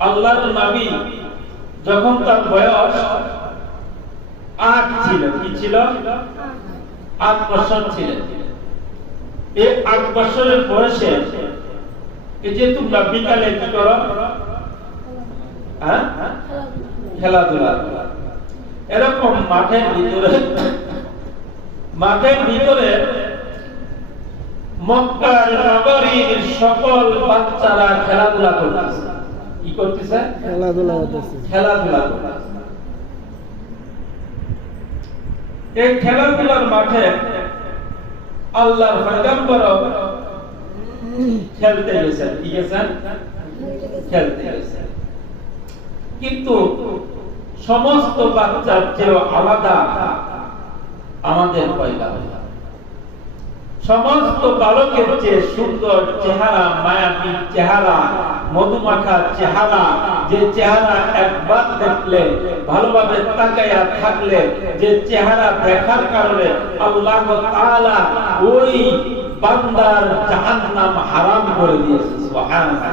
আল্লাহর নবী যখন তার বয়স আট ছিল, কি ছিল? আট বছর ছিলেন এই আট বছরের বয়সে এই যে তোমরা বিকালে কি করো? হ্যাঁ? খেলাধুলা এরকম মাঠের ভিতরে মাঠের ভিতরে মক্কার নগরীর সকল বাচ্চারা খেলাধুলা করতেছে। কি করতেছে? খেলাধুলা করতেছে। খেলাধুলা এই খেলাধুলার মাঠে আল্লাহর পয়গম্বর খেলতে গেছেন কি গেছেন? খেলতে গেছেন। কিন্তু সমস্ত বাচ্চার চেয়ে আলাদা আমাদের পয়গম্বর। সমস্ত বালকের চেয়ে সুন্দর চেহারা, মায়াবী চেহারা, মধুমাখা চেহারা, যে চেহারা একবার দেখলে, ভালোভাবে তাকাইয়া থাকলে, যে চেহারা দেখার কারণে আল্লাহ তাআলা ওই বান্দার জাহান্নাম হারাম করে দিয়েছে, সুবহানাল্লাহ।